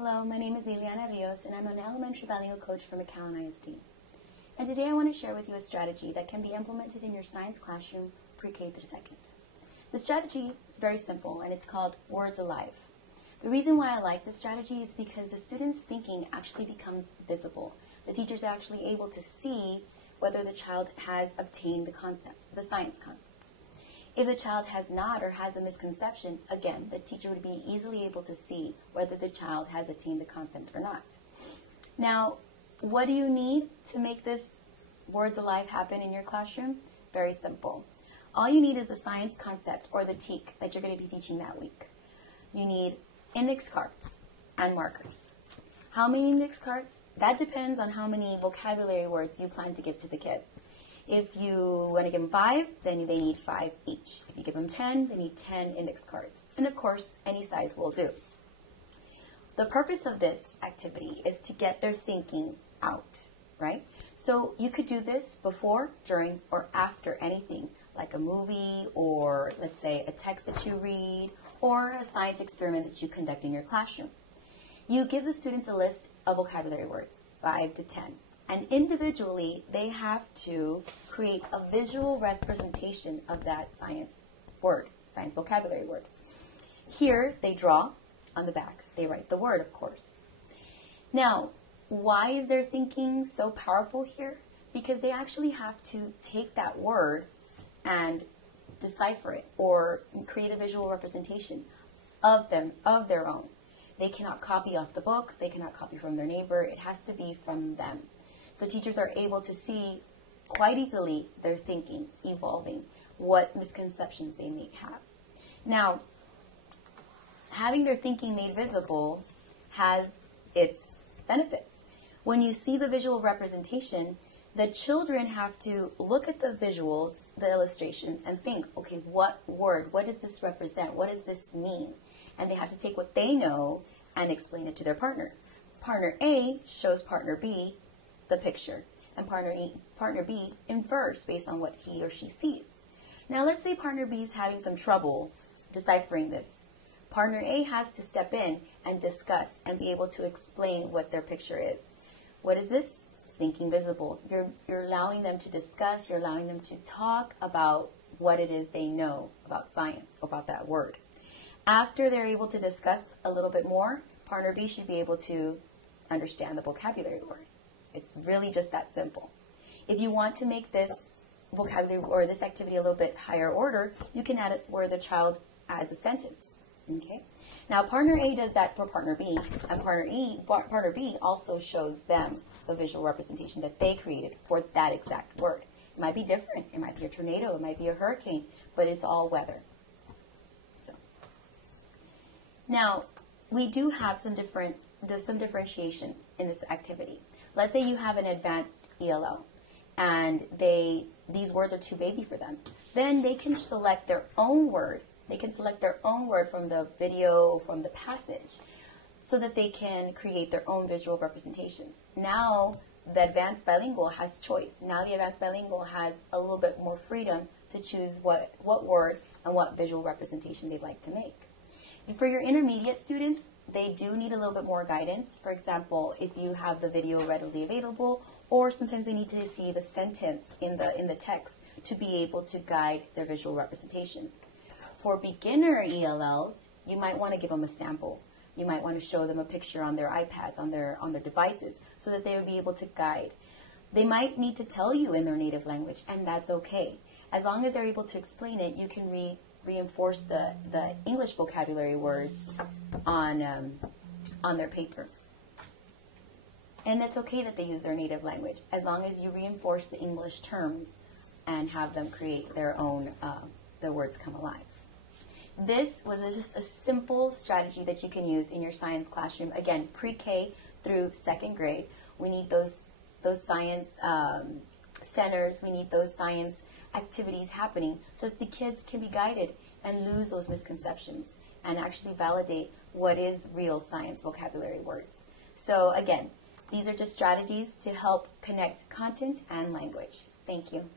Hello, my name is Liliana Rios, and I'm an elementary bilingual coach for McAllen ISD. And today I want to share with you a strategy that can be implemented in your science classroom pre-K through second. The strategy is very simple, and it's called Words Alive. The reason why I like this strategy is because the student's thinking actually becomes visible. The teacher's actually able to see whether the child has obtained the concept, the science concept. If the child has not or has a misconception, again, the teacher would be easily able to see whether the child has attained the concept or not. Now, what do you need to make this Words Alive happen in your classroom? Very simple. All you need is the science concept or the TEK that you're going to be teaching that week. You need index cards and markers. How many index cards? That depends on how many vocabulary words you plan to give to the kids. If you want to give them 5, then they need 5 each. If you give them 10, they need 10 index cards. And of course, any size will do. The purpose of this activity is to get their thinking out, right? So you could do this before, during, or after anything, like a movie, or let's say a text that you read, or a science experiment that you conduct in your classroom. You give the students a list of vocabulary words, 5 to 10. And individually, they have to create a visual representation of that science word, science vocabulary word. Here, they draw on the back. They write the word, of course. Now, why is their thinking so powerful here? Because they actually have to take that word and decipher it or create a visual representation of them, of their own. They cannot copy off the book. They cannot copy from their neighbor. It has to be from them. So teachers are able to see quite easily their thinking evolving, what misconceptions they may have. Now, having their thinking made visible has its benefits. When you see the visual representation, the children have to look at the visuals, the illustrations, and think, okay, what word, what does this represent? What does this mean? And they have to take what they know and explain it to their partner. Partner A shows partner B the picture, and partner B infers based on what he or she sees. Now, let's say partner B is having some trouble deciphering this. Partner A has to step in and discuss and be able to explain what their picture is. What is this? Thinking visible. You're allowing them to discuss, you're allowing them to talk about what it is they know about science, about that word. After they're able to discuss a little bit more, partner B should be able to understand the vocabulary word. It's really just that simple. If you want to make this vocabulary or this activity a little bit higher order, you can add it where the child adds a sentence. Okay. Now, partner A does that for partner B, and partner B also shows them the visual representation that they created for that exact word. It might be different. It might be a tornado. It might be a hurricane, but it's all weather. So now we do have some differentiation in this activity. Let's say you have an advanced ELL and these words are too baby for them. Then they can select their own word. They can select their own word from the video, from the passage, so that they can create their own visual representations. Now the advanced bilingual has choice. Now the advanced bilingual has a little bit more freedom to choose what word and what visual representation they'd like to make. For your intermediate students, they do need a little bit more guidance. For example, if you have the video readily available, or sometimes they need to see the sentence in the text to be able to guide their visual representation. For beginner ELLs, you might want to give them a sample. You might want to show them a picture on their iPads, on their devices, so that they would be able to guide. They might need to tell you in their native language, and that's okay. As long as they're able to explain it, you can reinforce the English vocabulary words on their paper. And it's okay that they use their native language, as long as you reinforce the English terms and have them create their own, the words come alive. This was just a simple strategy that you can use in your science classroom. Again, pre-K through second grade. We need those science centers. We need those science activities happening so that the kids can be guided and lose those misconceptions and actually validate what is real science vocabulary words. So again, these are just strategies to help connect content and language. Thank you.